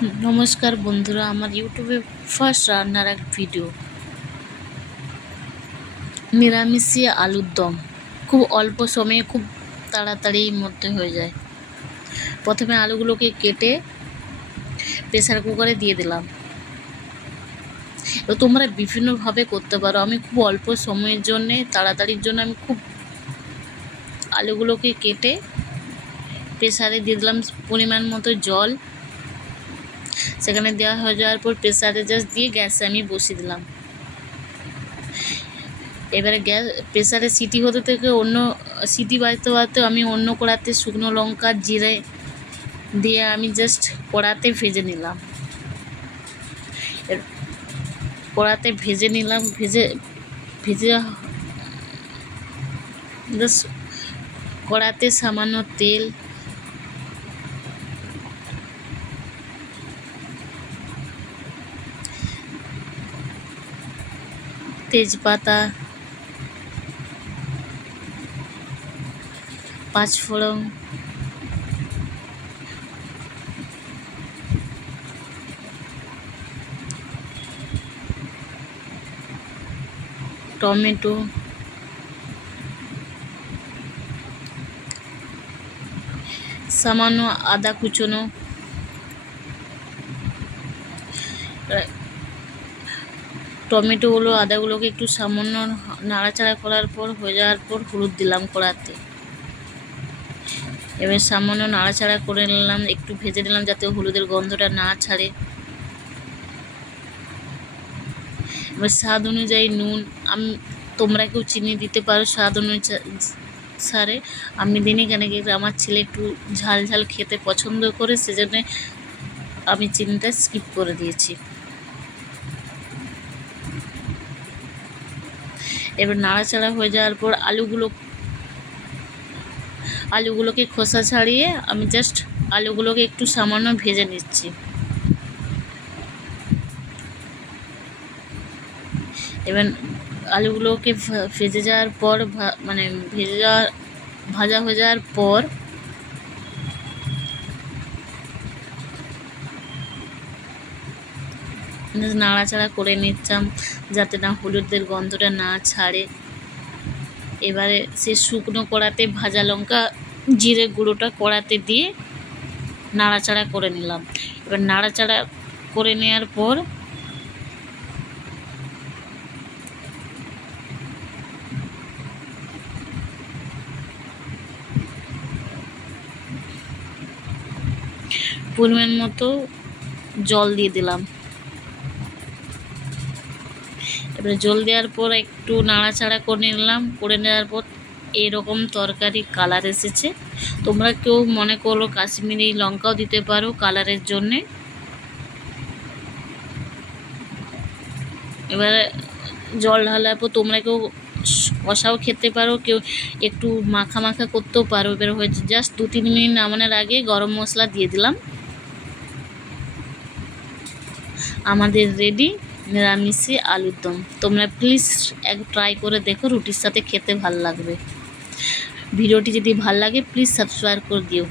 নমস্কার বন্ধুরা, আমার ইউটিউবে ফার্স্ট রান্নার এক ভিডিও, নিরামিষি আলুর দম। খুব অল্প সময়ে খুব তাড়াতাড়ির মধ্যে হয়ে যায়। প্রথমে আলুগুলোকে কেটে প্রেসার কুকারে দিয়ে দিলাম। তো তোমরা বিভিন্নভাবে করতে পারো। আমি খুব অল্প সময়ের জন্যে, তাড়াতাড়ির জন্য আমি খুব আলুগুলোকে কেটে প্রেসারে দিয়ে দিলাম পরিমাণ মতো জল। সেখানে দেওয়া হয়ে যাওয়ার পর প্রেসারে জাস্ট দিয়ে গ্যাসে আমি বসিয়ে দিলাম। এবারে গ্যাস প্রেসারে সিটি হতে থেকে অন্য সিটি বাজতে বাজতে আমি অন্য কড়াতে শুকনো লঙ্কা জিরে দিয়ে আমি জাস্ট কড়াতে ভেজে নিলাম। কড়াতে ভেজে নিলাম, ভেজে জাস্ট কড়াতে সামান্য তেল, তেজপাতা, পাঁচফোড়ন, টমেটো, সামান্য আদা কুচনো, টমেটোগুলো আদাগুলোকে একটু সামান্য নাড়াচাড়া করার পর হয়ে যাওয়ার পর হলুদ দিলাম কড়াতে। এবার সামান্য নাড়াচাড়া করে নিলাম, একটু ভেজে নিলাম যাতে হলুদের গন্ধটা না ছাড়ে। এবার স্বাদ অনুযায়ী নুন, তোমরা কেউ চিনি দিতে পারো স্বাদ অনুসারে। আমি দিনই কেন কি আমার ছেলে একটু ঝাল ঝাল খেতে পছন্দ করে, সেজন্য আমি চিনিটা স্কিপ করে দিয়েছি। এবার নাড়াচাড়া হয়ে যাওয়ার পর আলুগুলোকে খোসা ছাড়িয়ে আমি জাস্ট আলুগুলোকে একটু সামান্য ভেজে নিচ্ছি। এবার আলুগুলোকে ভেজে যাওয়ার পর ভাজা হয়ে যাওয়ার পর নাড়াচাড়া করে নিচ্ছিলাম যাতে না হলুদের গন্ধটা না ছাড়ে। এবারে সে শুকনো কড়াতে ভাজা লঙ্কা জিরে গুঁড়োটা কড়াতে দিয়ে নাড়াচাড়া করে নিলাম। এবার নাড়াচাড়া করে নেওয়ার পর পরিমাণ মতো জল দিয়ে দিলাম। এবারে জল দেওয়ার পর একটু নাড়াচাড়া করে নিলাম। করে নেওয়ার পর এরকম তরকারি কালার এসেছে। তোমরা কেউ মনে করো কাশ্মীরি লঙ্কাও দিতে পারো কালারের জন্যে। এবারে জল ঢালার পর তোমরা কেউ কষাও খেতে পারো, কেউ একটু মাখা মাখা করতেও পারো। এবার হয়েছে জাস্ট 2-3 মিনিট নামানোর আগে গরম মশলা দিয়ে দিলাম। আমাদের রেডি নিরামিষি আলুর দম। তোমরা প্লিজ এক ট্রাই করে দেখো, রুটির সাথে খেতে ভালো লাগবে। ভিডিওটি যদি ভালো লাগে প্লিজ সাবস্ক্রাইব করে দিও।